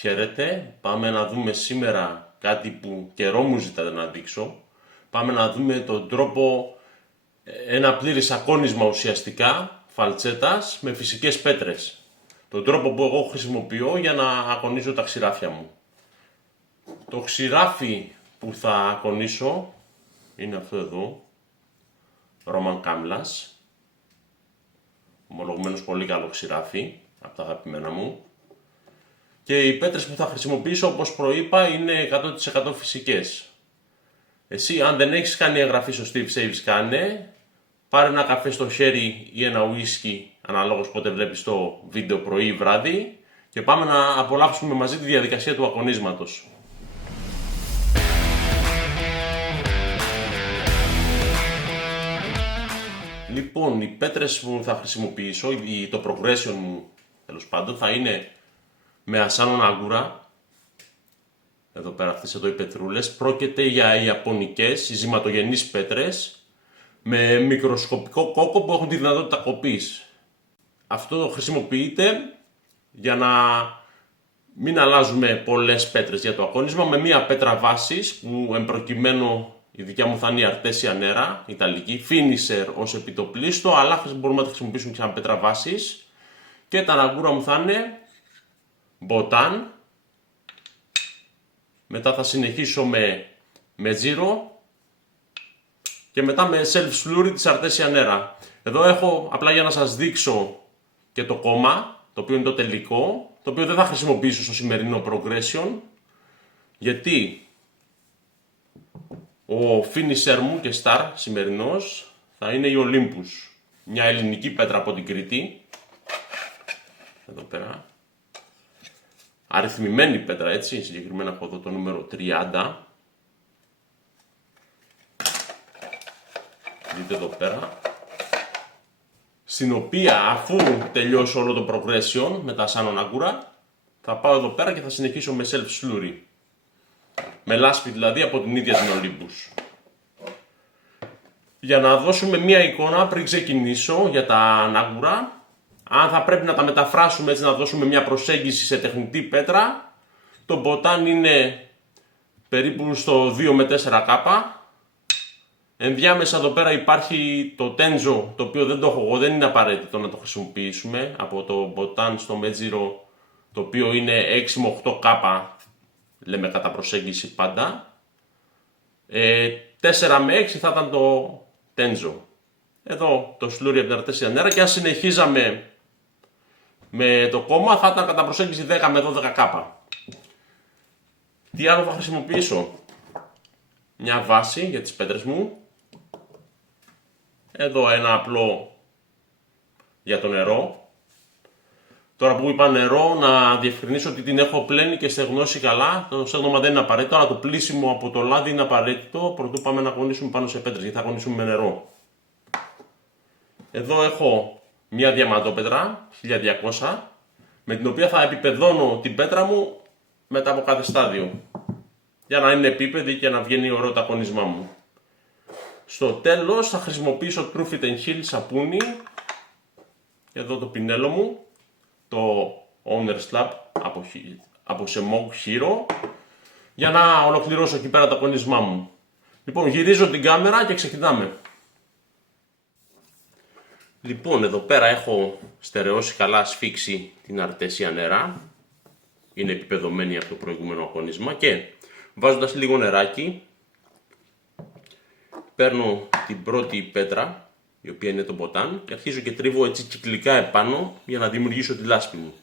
Χαίρετε, πάμε να δούμε σήμερα κάτι που καιρό μου ζητάτε να δείξω. Πάμε να δούμε τον τρόπο, ένα πλήρες ακόνισμα ουσιαστικά, φαλτσέτας με φυσικές πέτρες. Τον τρόπο που εγώ χρησιμοποιώ για να ακονίζω τα ξηράφια μου. Το ξηράφι που θα ακονίσω είναι αυτό εδώ, Roman Camlas. Ομολογουμένως πολύ καλό ξηράφι, από τα αγαπημένα μου. Και οι πέτρες που θα χρησιμοποιήσω, όπως προείπα, είναι 100% φυσικές. Εσύ, αν δεν έχεις κάνει εγγραφή στο Steve Saves, κάνε. Πάρε ένα καφέ στο χέρι ή ένα ουίσκι, αναλόγως πότε βλέπεις το βίντεο, πρωί ή βράδυ, και πάμε να απολαύσουμε μαζί τη διαδικασία του ακονίσματος. Λοιπόν, οι πέτρες που θα χρησιμοποιήσω, το progression μου τέλος πάντων, θα είναι με ασάνων άγκουρα. Εδώ πέρα αυτές εδώ οι πετρούλες. Πρόκειται για ιαπωνικές, ζυματογενείς πέτρες με μικροσκοπικό κόκκο που έχουν τη δυνατότητα κοπής. Αυτό χρησιμοποιείται για να μην αλλάζουμε πολλές πέτρες για το ακόνισμα, με μία πέτρα βάσης που εμπροκειμένου η δικιά μου θα είναι η Artesia Nera, ιταλική, finisher ως επιτοπλίστο, αλλά μπορούμε να τη χρησιμοποιήσουμε και σαν πέτρα βάσης. Και τα αγκούρα μου θα είναι Botan. Μετά θα συνεχίσω με τζίρο και μετά με self slurry της Artesia Nera. Εδώ έχω απλά για να σας δείξω και το κόμμα, το οποίο είναι το τελικό, το οποίο δεν θα χρησιμοποιήσω στο σημερινό progression, γιατί ο finisher μου και star σημερινός θα είναι η Olympus, μια ελληνική πέτρα από την Κρήτη. Εδώ πέρα. Αριθμημένη πέτρα, έτσι, συγκεκριμένα έχω εδώ το νούμερο 30. Δείτε εδώ πέρα. Στην οποία, αφού τελειώσω όλο το progression με τα Asano Nagura, θα πάω εδώ πέρα και θα συνεχίσω με self slurry. Με λάσπη δηλαδή από την ίδια την Olympus. Για να δώσουμε μία εικόνα πριν ξεκινήσω για τα Nagura, αν θα πρέπει να τα μεταφράσουμε έτσι, να δώσουμε μια προσέγγιση σε τεχνητή πέτρα, το Botan είναι περίπου στο 2 με 4 κάπα. Ενδιάμεσα εδώ πέρα υπάρχει το Tenzo, το οποίο δεν το έχω εγώ, δεν είναι απαραίτητο να το χρησιμοποιήσουμε, από το Botan στο Mejiro, το οποίο είναι 6 με 8 κάπα, λέμε κατά προσέγγιση πάντα. 4 με 6 θα ήταν το Tenzo. Εδώ το Slurry από την Artesia Nera, και αν συνεχίζαμε με το κόμμα θα ήταν κατά προσέγγιση 10 με 12 κάπα. Τι άλλο θα χρησιμοποιήσω? Μια βάση για τις πέτρες μου. Εδώ ένα απλό για το νερό. Τώρα που είπα νερό, να διευκρινίσω ότι την έχω πλένει και στεγνώσει καλά. Το στέγνομα δεν είναι απαραίτητο, αλλά το πλύσιμο από το λάδι είναι απαραίτητο. Προτού πάμε να αγωνίσουμε πάνω σε πέτρες, γιατί θα αγωνίσουμε με νερό. Εδώ έχω μια διαμαντόπετρα 1200, με την οποία θα επιπεδώνω την πέτρα μου μετά από κάθε στάδιο, για να είναι επίπεδη και να βγαίνει ωραίο το ακονισμά μου. Στο τέλος θα χρησιμοποιήσω True Fit & Heal σαπούνι. Εδώ το πινέλο μου, το Owner Slab από Semog Hero, για να ολοκληρώσω εκεί πέρα το ακονισμά μου. Λοιπόν, γυρίζω την κάμερα και ξεκινάμε. Λοιπόν, εδώ πέρα έχω στερεώσει καλά, σφίξει την Artesia Nera. Είναι επιπεδωμένη από το προηγούμενο ακονίσμα, και βάζοντας λίγο νεράκι παίρνω την πρώτη πέτρα, η οποία είναι το Botan, και αρχίζω και τρίβω έτσι κυκλικά επάνω για να δημιουργήσω τη λάσπη μου.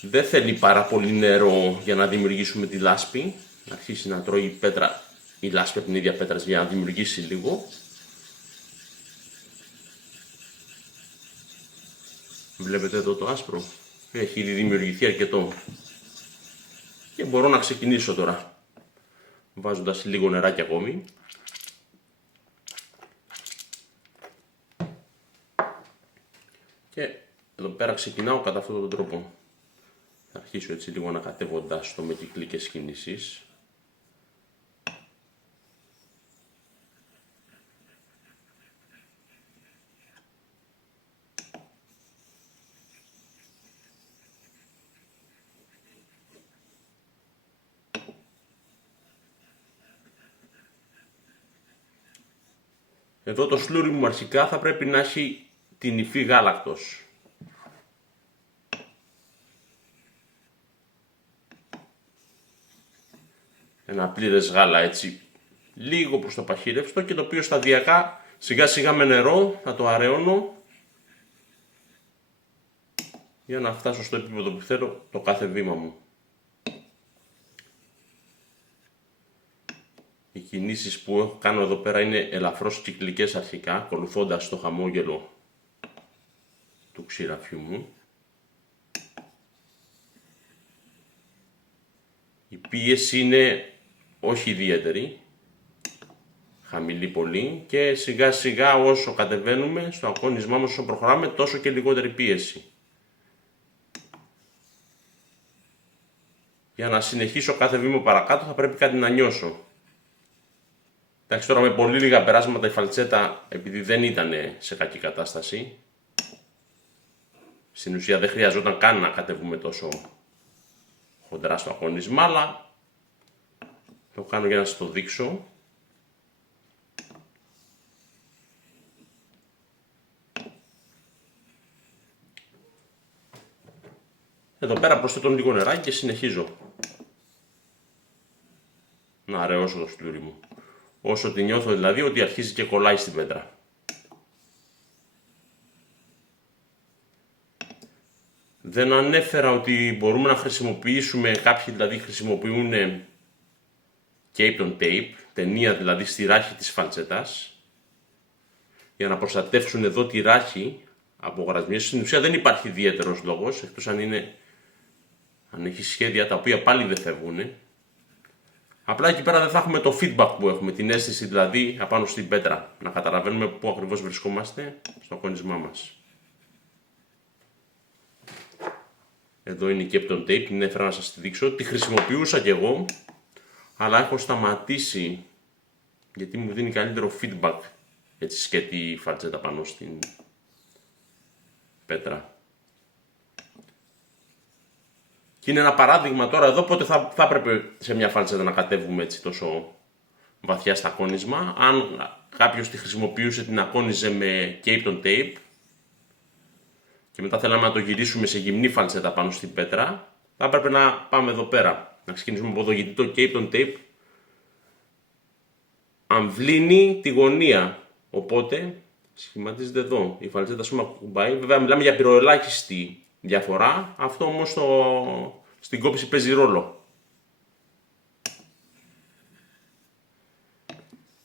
Δεν θέλει πάρα πολύ νερό για να δημιουργήσουμε τη λάσπη. Να αρχίσει να τρώει η λάσπη από την ίδια πέτρα για να δημιουργήσει λίγο. Βλέπετε εδώ το άσπρο. Έχει ήδη δημιουργηθεί αρκετό. Και μπορώ να ξεκινήσω τώρα. Βάζοντας λίγο νεράκι ακόμη. Και εδώ πέρα ξεκινάω κατά αυτόν τον τρόπο. Θα αρχίσω έτσι λίγο ανακατεύοντας το με κυκλικές κινήσεις. Εδώ το σλούρι μου αρχικά θα πρέπει να έχει την υφή γάλακτος. Ένα πλήρες γάλα έτσι, λίγο προς το παχύρευστο, και το οποίο σταδιακά σιγά σιγά με νερό θα το αραιώνω για να φτάσω στο επίπεδο που θέλω το κάθε βήμα μου. Οι κινήσεις που έχω κάνω εδώ πέρα είναι ελαφρώς κυκλικές αρχικά, ακολουθώντας το χαμόγελο του ξηραφιού μου. Η πίεση είναι όχι ιδιαίτερη, χαμηλή πολύ, και σιγά σιγά όσο κατεβαίνουμε στο αγώνισμά μας, όσο προχωράμε, τόσο και λιγότερη πίεση. Για να συνεχίσω κάθε βήμα παρακάτω θα πρέπει κάτι να νιώσω. Εντάξει, τώρα με πολύ λίγα περάσματα η φαλτσέτα, επειδή δεν ήταν σε κακή κατάσταση, στην ουσία δεν χρειαζόταν καν να κατεβούμε τόσο χοντρά στο αγώνισμα, αλλά το κάνω για να σας το δείξω. Εδώ πέρα προσθέτω λίγο νεράκι και συνεχίζω να αραιώσω το σλούρι μου. Όσο τη νιώθω δηλαδή ότι αρχίζει και κολλάει στην πέτρα. Δεν ανέφερα ότι μπορούμε να χρησιμοποιήσουμε, κάποιοι δηλαδή χρησιμοποιούν Capton Tape, ταινία δηλαδή στη ράχη της φαλτσέτας, για να προστατεύσουν εδώ τη ράχη από γρασμιές. Στην ουσία δεν υπάρχει ιδιαίτερος λόγος, εκτός αν έχει σχέδια τα οποία πάλι δεν φεύγουν. Απλά εκεί πέρα δεν θα έχουμε το feedback που έχουμε, την αίσθηση δηλαδή απάνω στην πέτρα, να καταλαβαίνουμε πού ακριβώς βρισκόμαστε στο αγώνισμά μας. Εδώ είναι η Capton Tape, την έφερα να σας τη δείξω. Τη χρησιμοποιούσα κι εγώ, αλλά έχω σταματήσει γιατί μου δίνει καλύτερο feedback, έτσι σκέτη η φαλτσέτα πάνω στην πέτρα. Και είναι ένα παράδειγμα τώρα εδώ, πότε θα έπρεπε σε μια φαλτσέτα να κατέβουμε έτσι τόσο βαθιά στα ακόνισμα. Αν κάποιος τη χρησιμοποιούσε, την ακόνιζε με Capton Tape και μετά θέλαμε να το γυρίσουμε σε γυμνή φαλτσέτα πάνω στην πέτρα, θα έπρεπε να πάμε εδώ πέρα, να ξεκινήσουμε από εδώ, γιατί το Capton Tape αμβλύνει τη γωνία, οπότε σχηματίζεται εδώ η φαλτσέτα, ας πούμε, ακουμπάει. Βέβαια μιλάμε για πυροελάχιστη διαφορά, αυτό όμως στην κόψη παίζει ρόλο.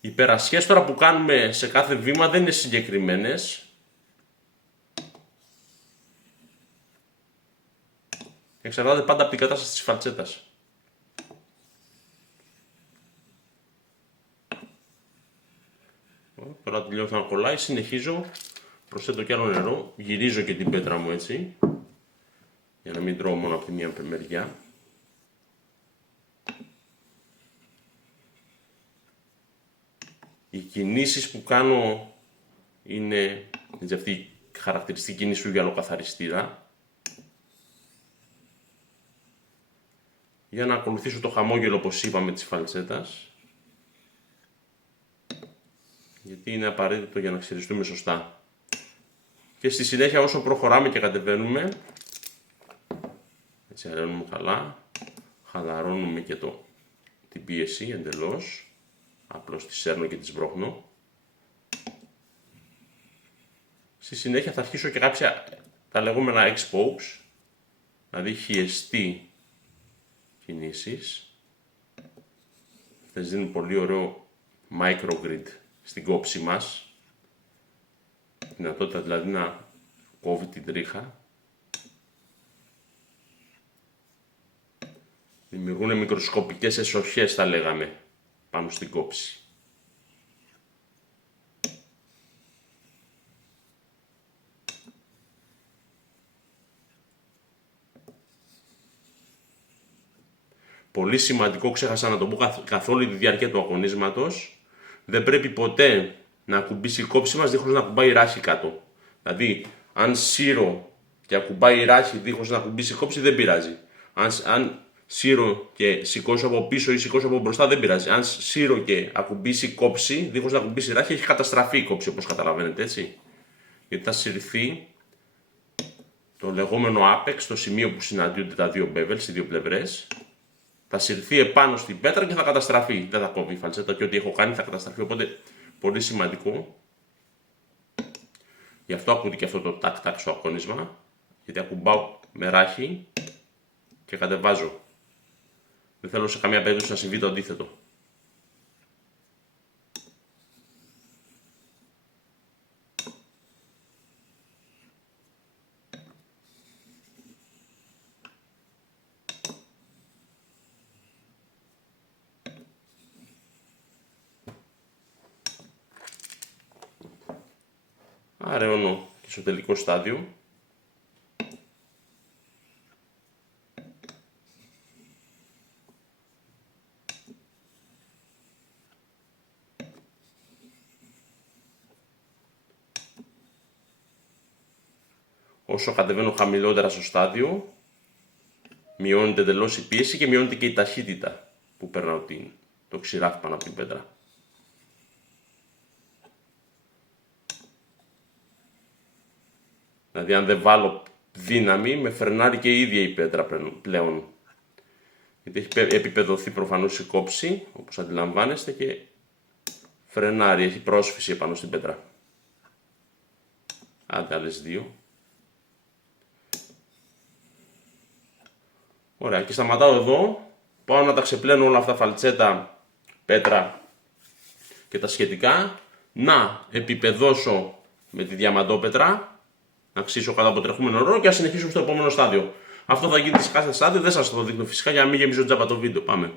Οι περασιές τώρα που κάνουμε σε κάθε βήμα δεν είναι συγκεκριμένες. Εξαρτάται πάντα από την κατάσταση της φαλτσέτας. Τώρα τελειώνω να κολλάει, συνεχίζω, προσθέτω κι άλλο νερό, γυρίζω και την πέτρα μου έτσι, για να μην τρώω μόνο από τη μία μεριά. Οι κινήσεις που κάνω είναι έτσι, αυτή η χαρακτηριστική κίνηση του γυαλοκαθαριστήρα, για να ακολουθήσω το χαμόγελο, όπως είπαμε, της φαλτσέτας, γιατί είναι απαραίτητο για να ξυριστούμε σωστά. Και στη συνέχεια, όσο προχωράμε και κατεβαίνουμε, έτσι αραιώνουμε καλά, χαλαρώνουμε και την πίεση εντελώς, απλώς τη σέρνω και τη σμπρώχνω. Στη συνέχεια θα αρχίσω και κάποια τα λεγόμενα X-pokes, δηλαδή χιεστή κινήσεις. Αυτές δίνουν πολύ ωραίο microgrid στην κόψη μας, δυνατότητα δηλαδή να κόβει την τρίχα. Δημιουργούν μικροσκοπικές εσοχές, θα λέγαμε, πάνω στην κόψη. Πολύ σημαντικό, ξέχασα να το πω καθ' όλη τη διάρκεια του αγωνίσματος, δεν πρέπει ποτέ να ακουμπήσει η κόψη μας δίχως να ακουμπάει η ράχη κάτω. Δηλαδή, αν σύρω και ακουμπάει η ράχη δίχως να ακουμπήσει η κόψη, δεν πειράζει. Αν σύρω και σηκώσω από πίσω ή σηκώσω από μπροστά, δεν πειράζει. Αν σύρω και ακουμπήσει κόψη, δίχως να ακουμπήσει ράχη, έχει καταστραφεί η κόψη, όπως καταλαβαίνετε, έτσι. Γιατί θα συρθεί το λεγόμενο apex, το σημείο που συναντιούνται τα δύο bevels, οι δύο πλευρές. Θα συρθεί επάνω στην πέτρα και θα καταστραφεί. Δεν θα κόβει η φαλτσέτα και ό,τι έχω κάνει θα καταστραφεί. Οπότε πολύ σημαντικό. Γι' αυτό ακούτε και αυτό το τάκ-τάκ στο ακόνισμα. Γιατί ακουμπάω με ράχη και κατεβάζω. Δεν θέλω σε καμία περίπτωση να συμβεί το αντίθετο. Αραιώνω και στο τελικό στάδιο. Όσο κατεβαίνω χαμηλότερα στο στάδιο, μειώνεται εντελώς η πίεση και μειώνεται και η ταχύτητα που περνάω το ξηράφι πάνω από την πέτρα. Δηλαδή αν δεν βάλω δύναμη, με φρενάρει και η ίδια η πέτρα πλέον. Γιατί έχει επιπεδωθεί προφανώς η κόψη, όπως αντιλαμβάνεστε, και φρενάρει, έχει πρόσφυση επάνω στην πέτρα. Άντε άλλες δύο. Ωραία, και σταματάω εδώ. Πάω να τα ξεπλένω όλα αυτά, φαλτσέτα, πέτρα και τα σχετικά. Να επιπεδώσω με τη διαμαντόπετρα, να ξύσω κάτω από τρεχούμενο νερό και να συνεχίσουμε στο επόμενο στάδιο. Αυτό θα γίνει σε κάθε στάδιο, δεν σας το δείχνω φυσικά για να μην γεμίζω τζάμπα το βίντεο. Πάμε.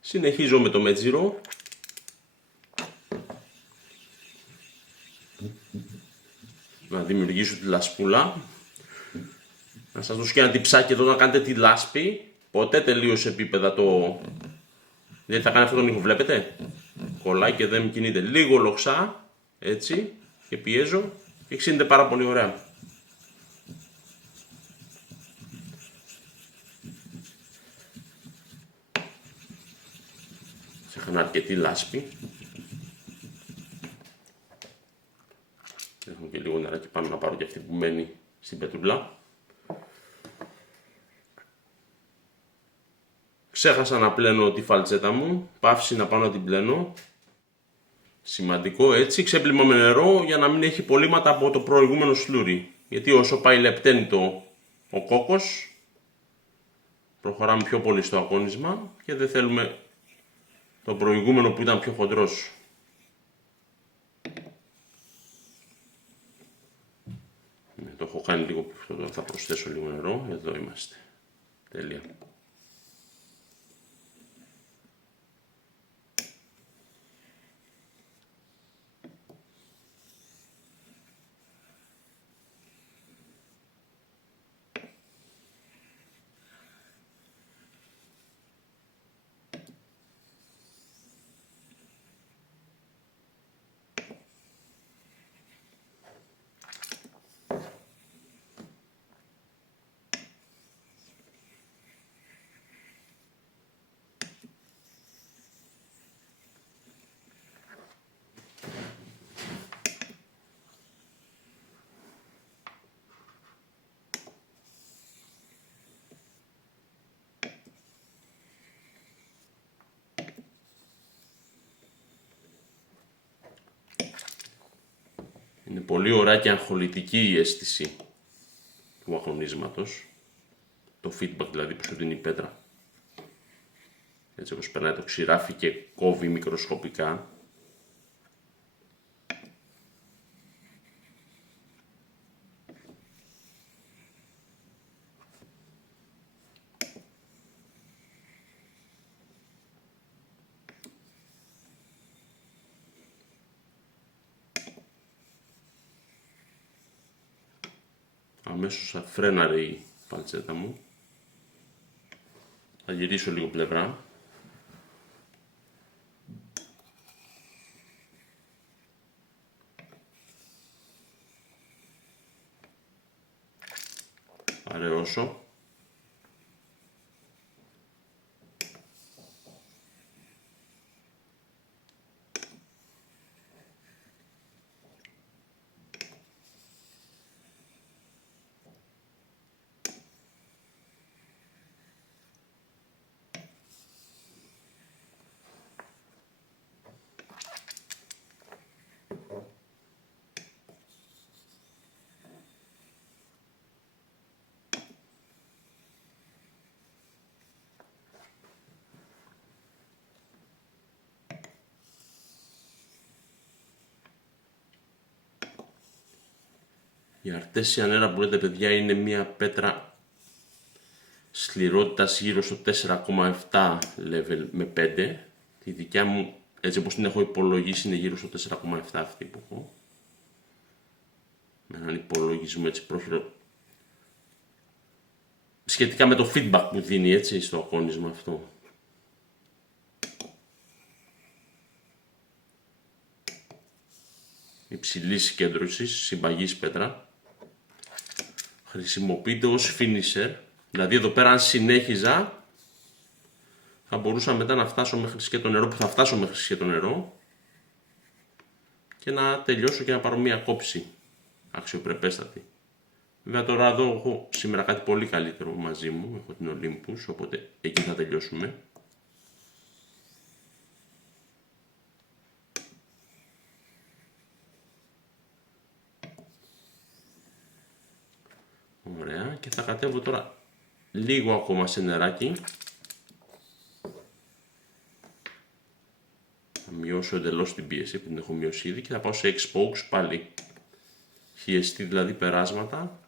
Συνεχίζω με το μέτζιρο. Να δημιουργήσω τη λασπούλα. Να σας δώσω και ένα τυψάκι εδώ να κάνετε τη λάσπη. Ποτέ τελείως επίπεδα το... Γιατί θα κάνει αυτόν τον ήχο, βλέπετε. Κολλάει και δεν κινείται. Λίγο λοξά, έτσι, και πιέζω και ξύνεται πάρα πολύ ωραία. Ξέχανα αρκετή λάσπη. Έχω και λίγο νεράκι πάνω να πάρω και αυτή που μένει στην πετρούλα. Ξέχασα να πλένω τη φαλτσέτα μου, παύση να πάω να την πλένω. Σημαντικό, έτσι, ξέπλυμα με νερό για να μην έχει πολύματα από το προηγούμενο σλούρι. Γιατί όσο πάει λεπτένει ο κόκκος, προχωράμε πιο πολύ στο ακόνισμα και δεν θέλουμε το προηγούμενο που ήταν πιο χοντρός. Το έχω κάνει λίγο πιο χοντρό, θα προσθέσω λίγο νερό, εδώ είμαστε. Τέλεια. Είναι πολύ ωραία και αγχολητική η αίσθηση του αγωνίσματος. Το feedback δηλαδή που σου δίνει η πέτρα. Έτσι όπως περνάει το ξηράφι και κόβει μικροσκοπικά. Αμέσως θα φρέναρε η παλτσέτα μου. Θα γυρίσω λίγο πλευρά. Αραιώσω. Η αρτέσια νέρα που λέτε παιδιά είναι μια πέτρα σκληρότητας γύρω στο 4,7 level με 5. Η δικιά μου, έτσι όπως την έχω υπολογίσει, είναι γύρω στο 4,7 αυτή που έχω. Με έναν υπολογισμό έτσι πρόχειρο. Σχετικά με το feedback που δίνει έτσι στο ακόνισμα αυτό. Υψηλής συγκέντρωσης, συμπαγής πέτρα. Χρησιμοποιείται ως finisher. Δηλαδή εδώ πέρα αν συνέχιζα θα μπορούσα μετά να φτάσω μέχρι σκέτο νερό, που θα φτάσω μέχρι σκέτο νερό, και να τελειώσω και να πάρω μία κόψη αξιοπρεπέστατη. Βέβαια τώρα εδώ έχω σήμερα κάτι πολύ καλύτερο μαζί μου, έχω την Olympus, οπότε εκεί θα τελειώσουμε. Ωραία, και θα κατέβω τώρα λίγο ακόμα σε νεράκι. Θα μειώσω εντελώς την πίεση που την έχω μειώσει ήδη και θα πάω σε X-Spokes πάλι. Χιεστή δηλαδή περάσματα.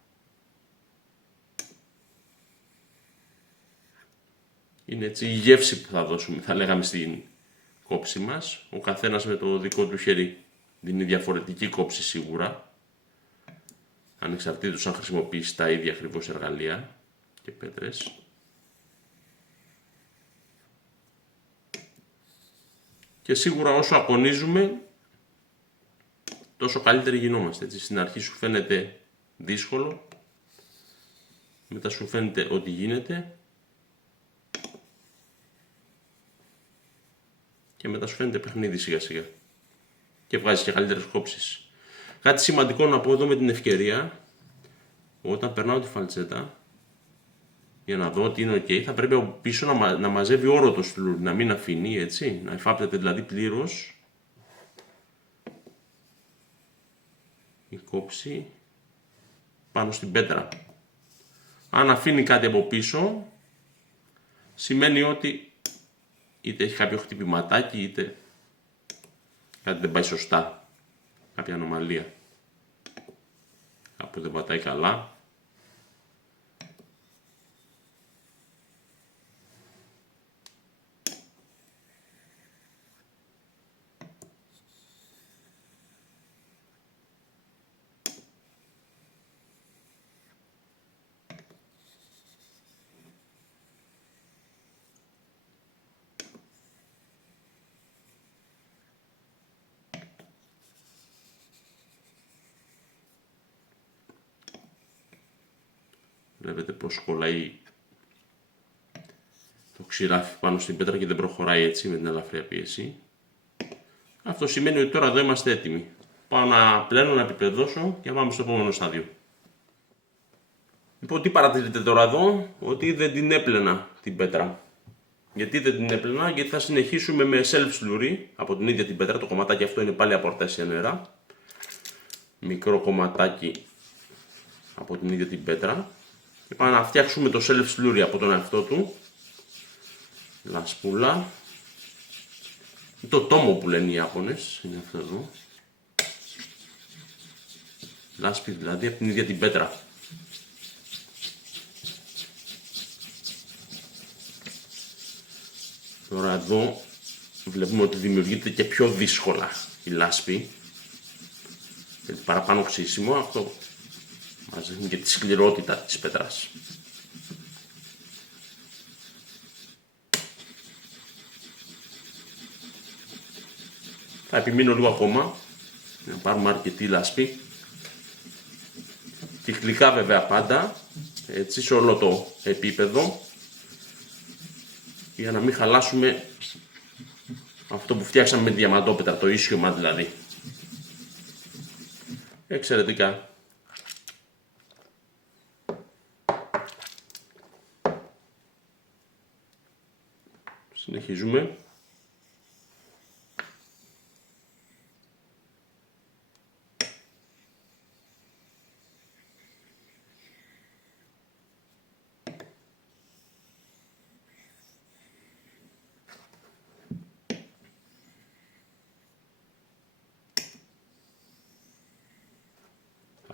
Είναι έτσι η γεύση που θα δώσουμε, θα λέγαμε, στην κόψη μας. Ο καθένας με το δικό του χέρι δίνει διαφορετική κόψη σίγουρα. Ανεξαρτήτως αν χρησιμοποιήσει τα ίδια ακριβώς εργαλεία και πέτρες. Και σίγουρα όσο ακονίζουμε, τόσο καλύτεροι γινόμαστε. Έτσι. Στην αρχή σου φαίνεται δύσκολο, μετά σου φαίνεται ότι γίνεται και μετά σου φαίνεται παιχνίδι σιγά σιγά και βγάζεις και καλύτερες κόψεις. Κάτι σημαντικό να πω εδώ με την ευκαιρία, όταν περνάω τη φαλτσέτα για να δω ότι είναι ok, θα πρέπει από πίσω να μαζεύει όλο το σφλούρι, να μην αφήνει, έτσι, να εφάπτεται δηλαδή πλήρως η κόψη πάνω στην πέτρα. Αν αφήνει κάτι από πίσω, σημαίνει ότι είτε έχει κάποιο χτυπηματάκι, είτε κάτι δεν πάει σωστά, κάποια ανομαλία, κάπου δεν πατάει καλά. Βλέπετε πως κολλάει το ξηράφι πάνω στην πέτρα και δεν προχωράει έτσι με την ελαφριά πίεση. Αυτό σημαίνει ότι τώρα εδώ είμαστε έτοιμοι. Πάω να πλένω, να επιπεδώσω και να πάμε στο επόμενο στάδιο. Λοιπόν, τι παρατηρείτε τώρα εδώ? Ότι δεν την έπλαινα την πέτρα. Γιατί δεν την έπλαινα? Γιατί θα συνεχίσουμε με self-slurry από την ίδια την πέτρα. Το κομματάκι αυτό είναι πάλι από αρτέσια νερά. Μικρό κομματάκι από την ίδια την πέτρα. Και πάμε να φτιάξουμε το self-slurry από τον εαυτό του. Λασπούλα. Το τόμο που λένε οι Ιάπωνες είναι αυτό εδώ. Λάσπη δηλαδή από την ίδια την πέτρα. Τώρα εδώ βλέπουμε ότι δημιουργείται και πιο δύσκολα η λάσπη. Γιατί παραπάνω ξύσιμο, αυτό μας δίνει και τη σκληρότητα της πέτρας. Θα επιμείνω λίγο ακόμα, για να πάρουμε αρκετή λάσπη. Κυκλικά βέβαια πάντα, έτσι σε όλο το επίπεδο, για να μην χαλάσουμε αυτό που φτιάξαμε με διαμαντόπετρα, το ίσιωμα δηλαδή. Εξαιρετικά. Συνεχίζουμε.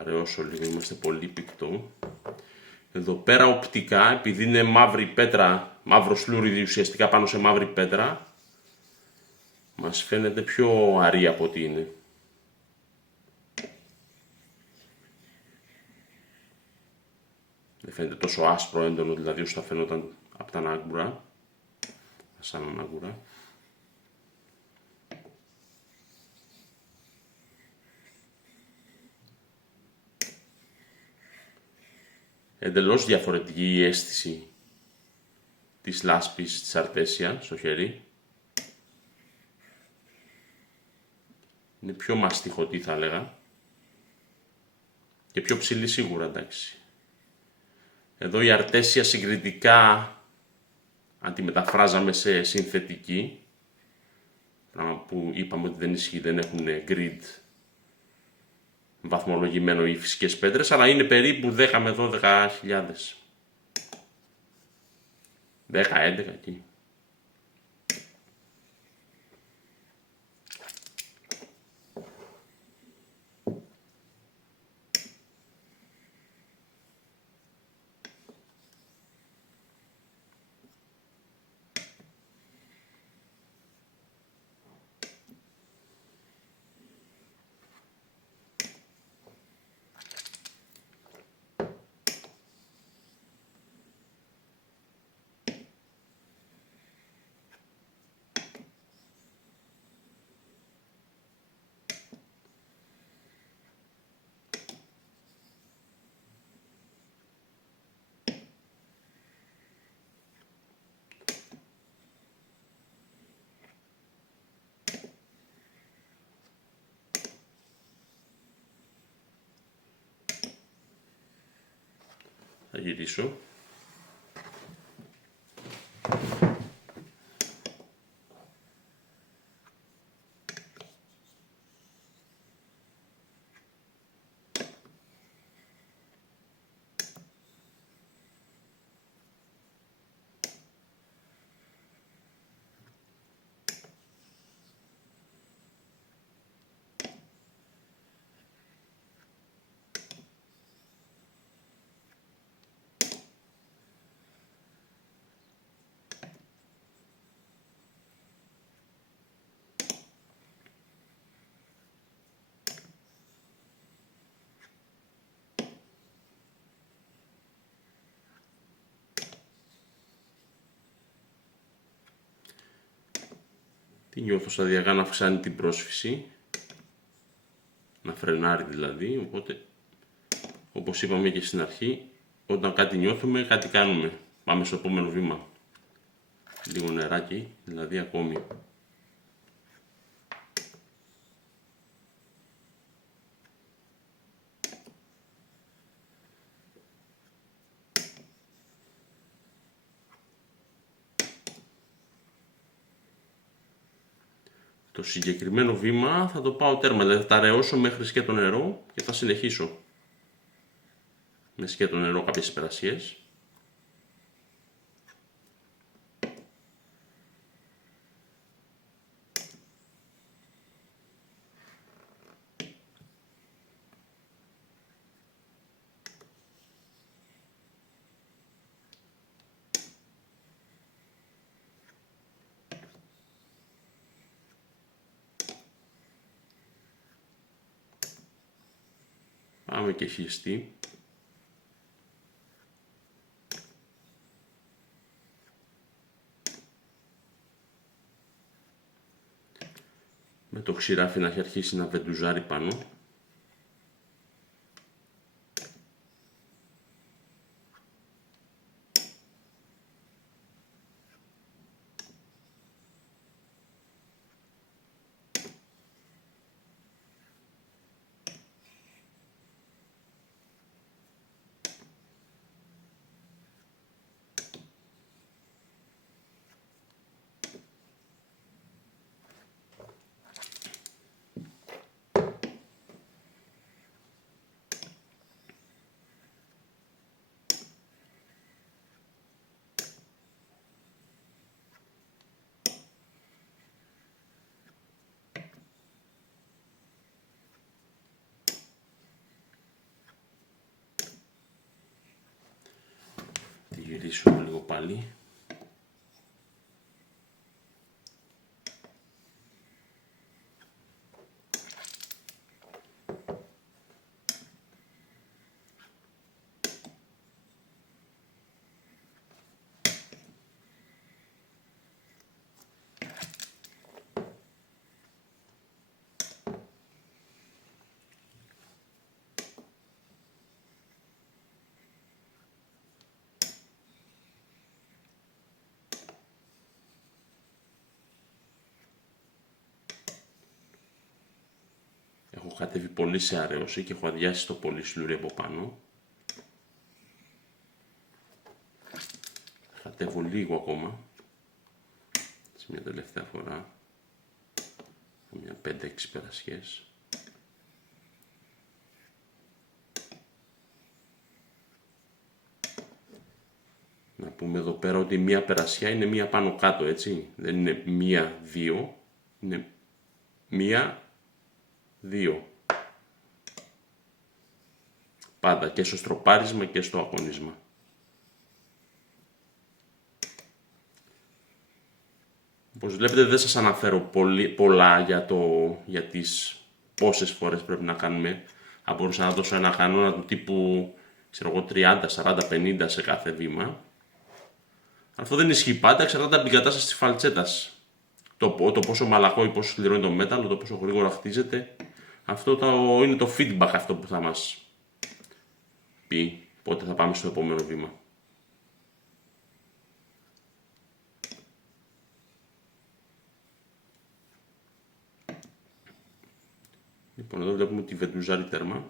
αραιώσω λίγο, είμαστε πολύ πυκτό. Εδώ πέρα οπτικά, επειδή είναι μαύρη πέτρα, μαύρο σλούριδι ουσιαστικά πάνω σε μαύρη πέτρα, μας φαίνεται πιο αρή από ό,τι είναι. Δεν φαίνεται τόσο άσπρο έντονο, δηλαδή όσο θα φαίνονταν από τα ανάγκουρα, σαν ανάγκουρα. Εντελώς διαφορετική η αίσθηση της λάσπης της Αρτέσια στο χέρι. Είναι πιο μαστιχωτή θα έλεγα. Και πιο ψηλή σίγουρα, εντάξει. Εδώ η Αρτέσια συγκριτικά, αν τη μεταφράζαμε σε συνθετική, πράγμα που είπαμε ότι δεν ισχύει, δεν έχουν grid βαθμολογημένο οι φυσικές πέτρες, αλλά είναι περίπου 10 με 12.000. 10-11 εκεί. Θα γυρίσω. Τι νιώθω σταδιακά να αυξάνει την πρόσφυση, να φρενάρει δηλαδή, οπότε όπως είπαμε και στην αρχή, όταν κάτι νιώθουμε κάτι κάνουμε. Πάμε στο επόμενο βήμα. Λίγο νεράκι, δηλαδή ακόμη. Το συγκεκριμένο βήμα θα το πάω τέρμα, δηλαδή θα τα αραιώσω μέχρι σκέτο νερό και θα συνεχίσω με σκέτο νερό κάποιες υπερασίες. Πάμε και χιστή. Με το ξηράφι να έχει αρχίσει να βεντουζάρει πάνω. μελίσω λίγο πάλι. Έχω κατέβει πολύ σε αρέωση και έχω αδειάσει το πολύ σλουρί από πάνω. Κατέβω λίγο ακόμα. Σε μια τελευταία φορά. Μια 5-6 περασιές. Να πούμε εδώ πέρα ότι μία περασιά είναι μία πάνω κάτω, έτσι. Δεν είναι μία-δύο. Είναι μία-δύο. Πάντα και στο στροπάρισμα και στο αγωνίσμα. Όπως βλέπετε δεν σας αναφέρω πολλά για τις πόσες φορές πρέπει να κάνουμε. Αν μπορούσα να δώσω ένα κανόνα του τύπου, ξέρω εγώ, 30, 40, 50 σε κάθε βήμα. Αυτό δεν ισχύει πάντα, εξαρτάται από την κατάσταση της φαλτσέτας. Το πόσο μαλακό ή πόσο σκληρό είναι το μέταλλο, το πόσο γρήγορα χτίζεται. Αυτό είναι το feedback αυτό που θα μας πει πότε θα πάμε στο επόμενο βήμα. Λοιπόν, εδώ βλέπουμε τη βεντουζάρι τέρμα.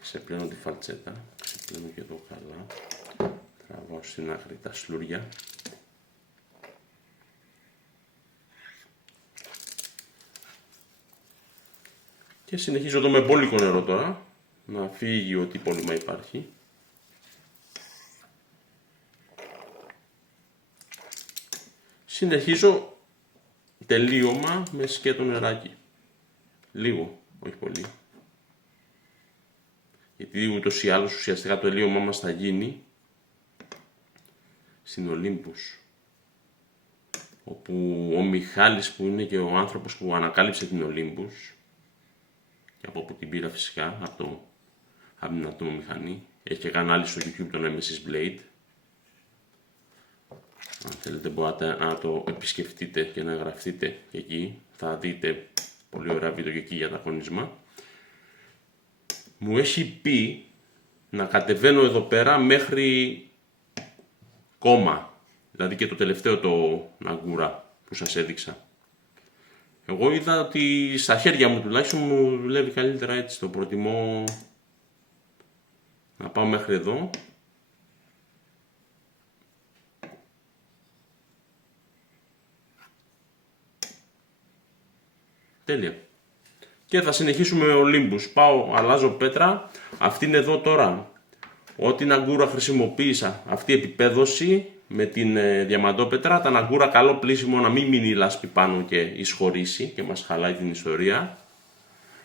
Ξεπλένω τη φαλτσέτα, ξεπλένω και εδώ καλά. Τραβάω στην άκρη τα σλούρια. Και συνεχίζω εδώ με μπόλικο νερό τώρα, να φύγει ό,τι υπόλοιμα υπάρχει. Συνεχίζω τελείωμα με σκέτο νεράκι. Λίγο, όχι πολύ. Γιατί ούτως ή άλλως ουσιαστικά το τελείωμά μας θα γίνει στην Ολύμπους. Όπου ο Μιχάλης, που είναι και ο άνθρωπος που ανακάλυψε την Ολύμπους, και από όπου την πήρα φυσικά, από την ατομομηχανή, έχει και κανάλι στο YouTube, τον Nemesis Blade. Αν θέλετε μπορείτε να το επισκεφτείτε και να γραφτείτε εκεί, θα δείτε πολύ ωραία βίντεο και εκεί για το αγωνίσμα. Μου έχει πει να κατεβαίνω εδώ πέρα μέχρι κόμμα, δηλαδή και το τελευταίο το Ναγκούρα που σας έδειξα. Εγώ είδα ότι στα χέρια μου τουλάχιστον μου δουλεύει καλύτερα έτσι, το προτιμώ να πάω μέχρι εδώ. Τέλεια. Και θα συνεχίσουμε με Ολύμπους. Πάω, αλλάζω πέτρα. Αυτή είναι εδώ τώρα. Ό,τι ναγκούρα χρησιμοποίησα, αυτή η επιπέδωση με την διαμαντόπετρα. Τα ναγκούρα καλό πλήσιμο, να μην μείνει η λάσπη πάνω και εισχωρήσει και μας χαλάει την ιστορία.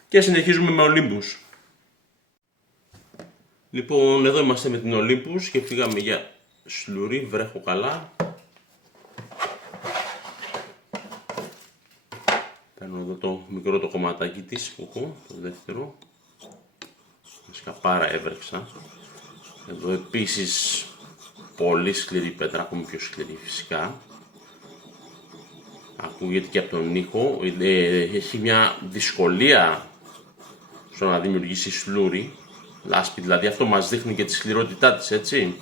Και συνεχίζουμε με Ολύμπους. Λοιπόν, εδώ είμαστε με την Ολύμπους και φύγαμε για σλουρί, βρέχω καλά. Παίρνω εδώ το μικρό το κομματάκι της που έχω, το δεύτερο. Σκαπάρα έβρεξα. Εδώ επίσης πολύ σκληρή πέτρα, ακόμη πιο σκληρή φυσικά. Ακούγεται και από τον ήχο. Έχει μια δυσκολία στο να δημιουργήσει σλούρι, λάσπη δηλαδή. Αυτό μας δείχνει και τη σκληρότητά της, έτσι.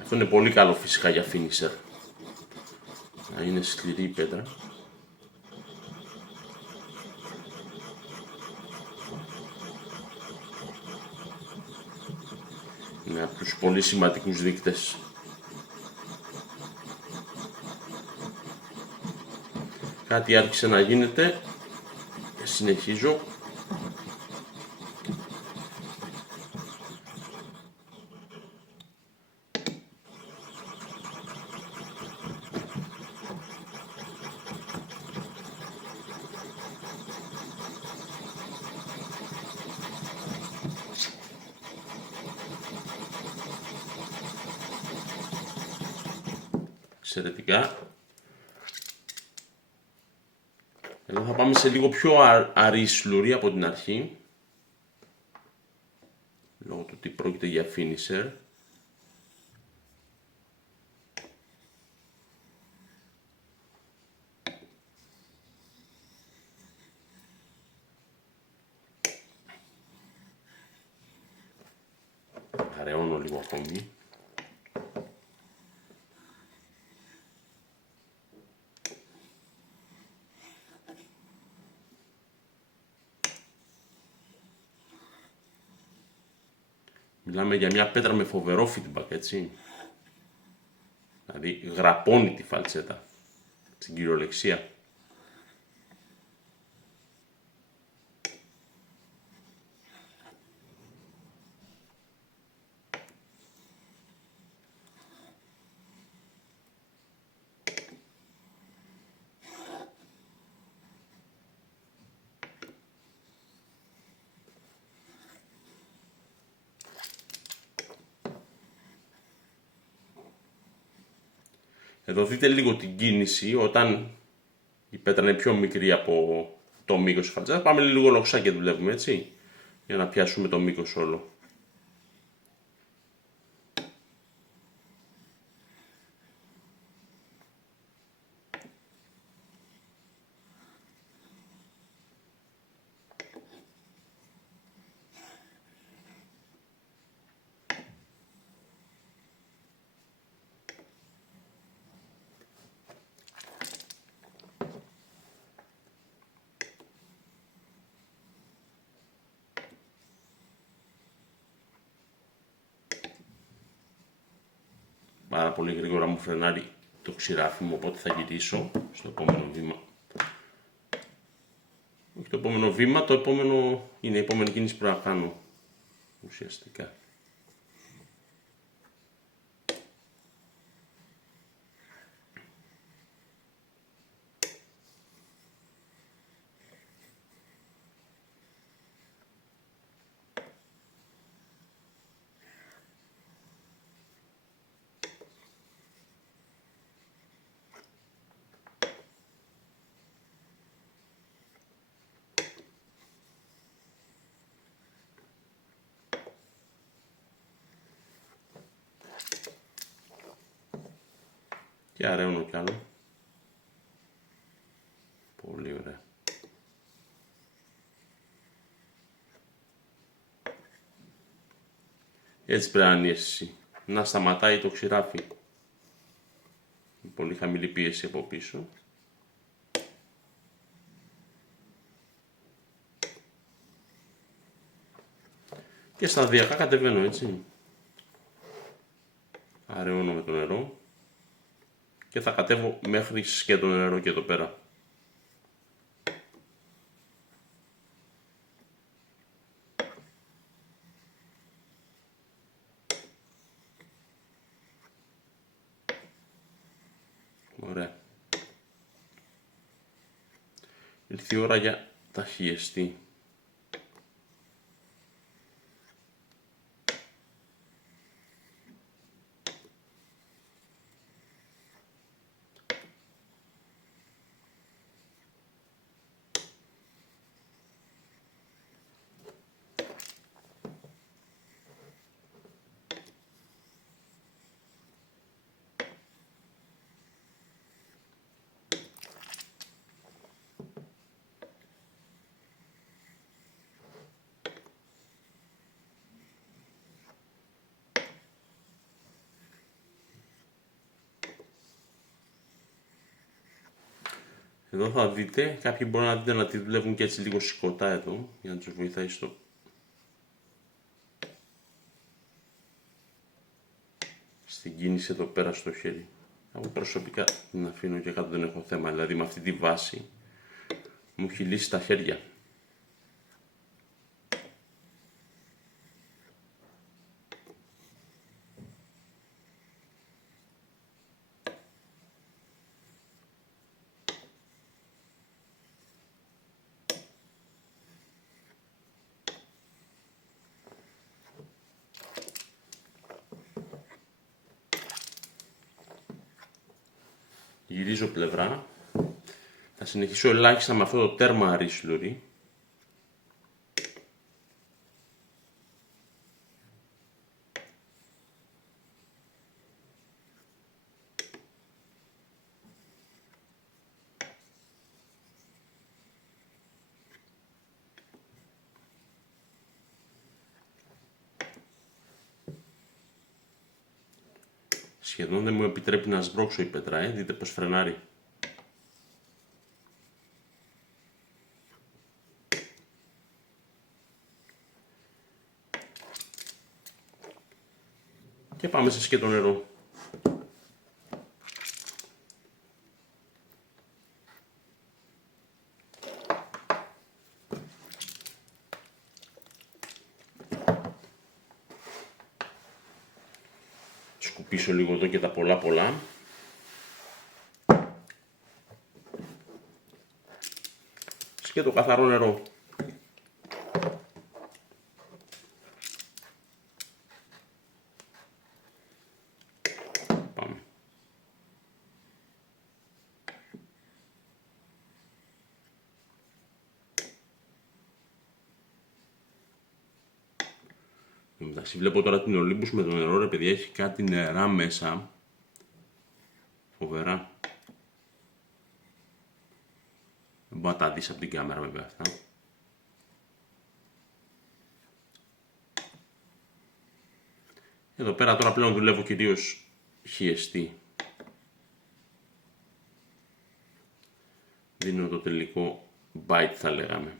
Αυτό είναι πολύ καλό φυσικά για finisher. Να είναι σκληρή η πέτρα. Είναι από τους πολύ σημαντικούς δείκτες. Κάτι άρχισε να γίνεται. Συνεχίζω. εξαιρετικά. Εδώ θα πάμε σε λίγο πιο αρίσλουρη από την αρχή, λόγω του ότι πρόκειται για finisher. Αραιώνω λίγο ακόμη. Μιλάμε για μια πέτρα με φοβερό feedback, έτσι. Δηλαδή γραπώνει τη φαλτσέτα, στην κυριολεξία. Εδώ δείτε λίγο την κίνηση όταν η πέτρα είναι πιο μικρή από το μήκος της φαλτσέτας. Πάμε λίγο λοξά και δουλεύουμε, έτσι, για να πιάσουμε το μήκος όλο. Πάρα πολύ γρήγορα μου φρενάρει το ξηράφι μου, οπότε θα γυρίσω στο επόμενο βήμα. Όχι το επόμενο βήμα, το επόμενο είναι η επόμενη κίνηση που πρέπει να κάνω ουσιαστικά. Και αραιώνω κι άλλο. Πολύ ωραία. Έτσι πρέπει να είναι η αίσθηση. Να σταματάει το ξηράφι. Πολύ χαμηλή πίεση από πίσω. Και σταδιακά κατεβαίνω, έτσι. Αραιώνω με το νερό. Και θα κατέβω μέχρι και το νερό και εδώ πέρα. Ωραία. Ήρθε η ώρα για ταχυεστή. Εδώ θα δείτε, κάποιοι μπορεί να δείτε να τη δουλεύουν και έτσι λίγο σηκωτά εδώ, για να τους βοηθάει στην κίνηση εδώ πέρα στο χέρι. Εγώ προσωπικά την αφήνω και κάτω, δεν έχω θέμα, δηλαδή με αυτή τη βάση μου έχει λύσει τα χέρια. Γυρίζω πλευρά. Θα συνεχίσω ελάχιστα με αυτό το τέρμα αρίσλουρι. Σχεδόν δεν μου επιτρέπει να σμπρώξω η πέτρα, δείτε πως φρενάρει. Και πάμε σε σκέτο νερό. Σκουπίσω λίγο εδώ και τα πολλά. Σκέτο καθαρό νερό. Πάμε. Εντάξει, βλέπω τώρα την Olympus με το νερό, ρε παιδιά, έχει κάτι νερά μέσα. Φοβερά. Δεν μπορεί να τα δεις από την κάμερα βέβαια αυτά. Εδώ πέρα τώρα πλέον δουλεύω κυρίως χιεστή. Δίνω το τελικό bite θα λέγαμε.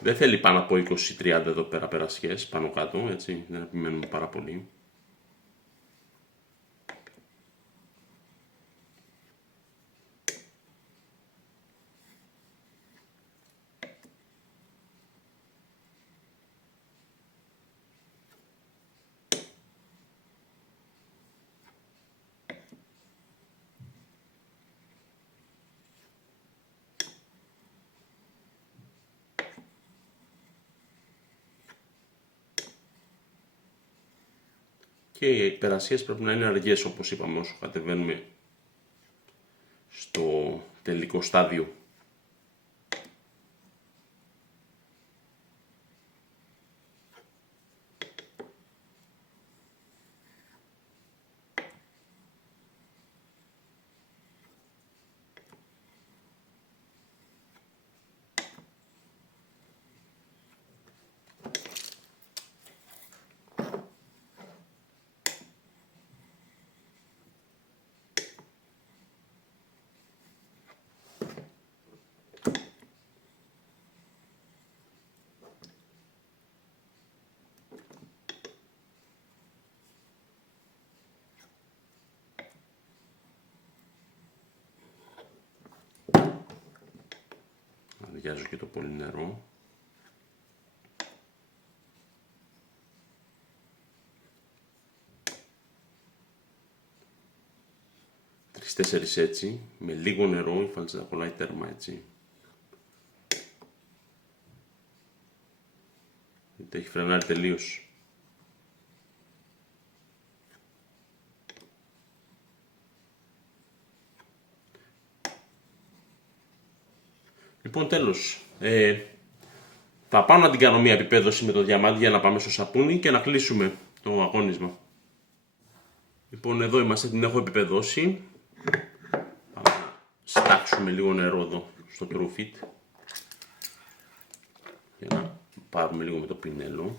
Δεν θέλει πάνω από 20-30 εδώ πέρα περασιές, πάνω κάτω, έτσι, δεν επιμένουμε πάρα πολύ. Και οι περασίες πρέπει να είναι αργές, όπως είπαμε, όσο κατεβαίνουμε στο τελικό στάδιο. Αδειάζω και το πολύ νερό. Τρεις-τέσσερις έτσι, με λίγο νερό, η φάλτσα θα κολλάει τέρμα έτσι. Γιατί έχει φρενάρει τελείως. Λοιπόν, τέλος. Θα πάω να την κάνω μια επιπέδωση με το διαμάντι για να πάμε στο σαπούνι και να κλείσουμε το αγώνισμα. Λοιπόν, εδώ είμαστε, την έχω επιπεδώσει. Πάμε να στάξουμε λίγο νερό εδώ στο TrueFit για να πάρουμε λίγο με το πινέλο.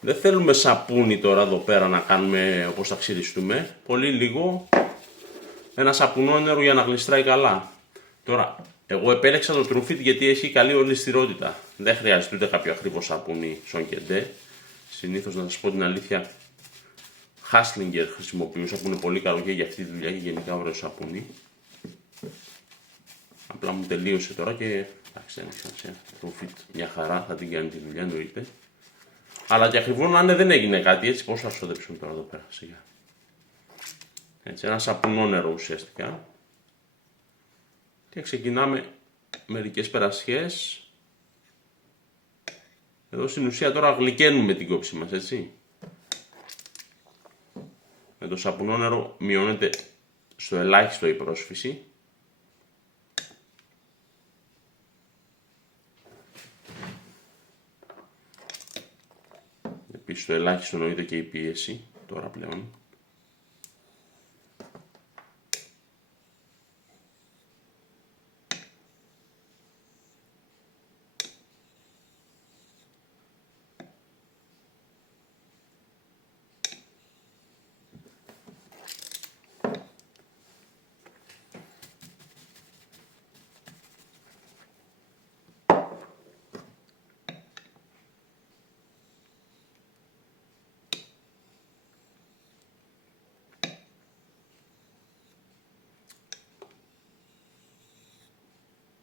Δεν θέλουμε σαπούνι τώρα εδώ πέρα να κάνουμε όπως θα ξυριστούμε. Πολύ λίγο, ένα σαπουνό νερό για να γλιστράει καλά. Τώρα, εγώ επέλεξα το TrueFit γιατί έχει καλή ολιστηρότητα. Δεν χρειάζεται ούτε κάποιο ακριβό σαπούνι Son και De. Συνήθως, να σας πω την αλήθεια, Hustlinger χρησιμοποιούσα που είναι πολύ καλό και για αυτή τη δουλειά και γενικά ωραίο σαπούνι. Απλά μου τελείωσε τώρα και εντάξει, δεν έχει σημασία. TrueFit μια χαρά, θα την κάνει τη δουλειά, εννοείται. Αλλά και ακριβώς να είναι δεν έγινε κάτι, έτσι πώς θα ξοδέψουμε τώρα εδώ πέρα, σιγά. Έτσι, ένα σαπουνό νερό ουσιαστικά. Και ξεκινάμε μερικές περασιές. Εδώ στην ουσία τώρα γλυκαίνουμε την κόψη μας, έτσι. Με το σαπουνόνερο μειώνεται στο ελάχιστο η πρόσφυση. Επίσης στο ελάχιστο εννοείται και η πίεση τώρα πλέον.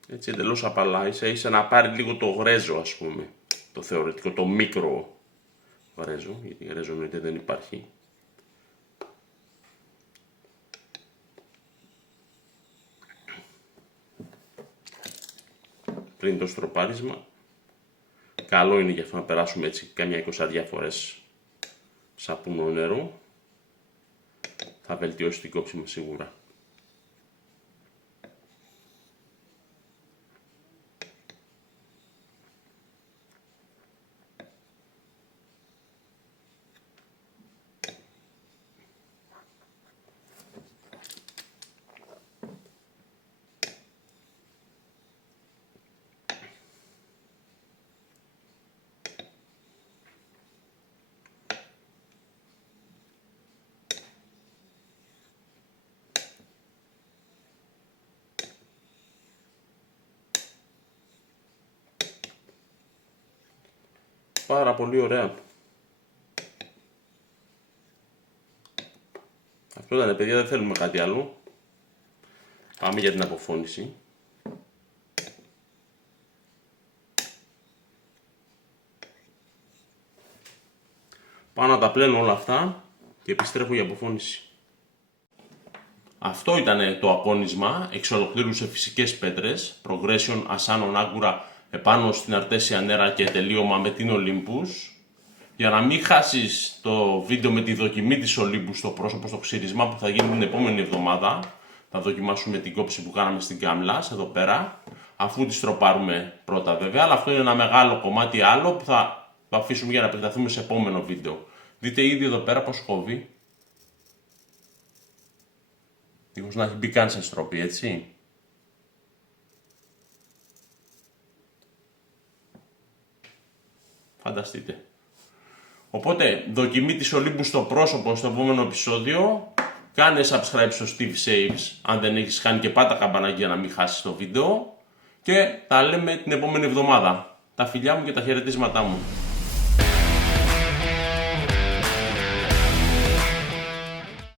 Έτσι εντελώς απαλά, ίσα να πάρει λίγο το γρέζο, ας πούμε, το θεωρητικό, το μικρό γρέζο, γιατί γρέζο εννοείται δεν υπάρχει. Πριν το στροπάρισμα, καλό είναι γι' αυτό να περάσουμε έτσι καμιά 20 φορές σαπούνο νερό, θα βελτιώσει την κόψη μας σίγουρα. Πάρα πολύ ωραία. Αυτό ήταν, παιδιά, δεν θέλουμε κάτι άλλο. Πάμε για την αποφώνηση. Πάω να τα πλένω όλα αυτά και επιστρέφω για αποφώνηση. Αυτό ήταν το απόνισμα εξ ολοκλήρου σε φυσικές πέτρες, Progression Asano Agura επάνω στην Artesian Era και τελείωμα με την Olympus. Για να μην χάσεις το βίντεο με τη δοκιμή της Olympus στο πρόσωπο, στο ξύρισμα που θα γίνει την επόμενη εβδομάδα, θα δοκιμάσουμε την κόψη που κάναμε στην Gamlas εδώ πέρα, αφού τη στροπάρουμε πρώτα βέβαια, αλλά αυτό είναι ένα μεγάλο κομμάτι άλλο που θα το αφήσουμε για να επεκταθούμε σε επόμενο βίντεο. Δείτε ήδη εδώ πέρα πως κόβει. Δίχως να έχει μπει καν σε στροπή, έτσι. Φανταστείτε. Οπότε, δοκιμή της Olympus στο πρόσωπο στο επόμενο επεισόδιο. Κάνε subscribe στο Steve Saves αν δεν έχεις κάνει και πάτα καμπανάκι για να μην χάσεις το βίντεο. Και τα λέμε την επόμενη εβδομάδα. Τα φιλιά μου και τα χαιρετίσματά μου.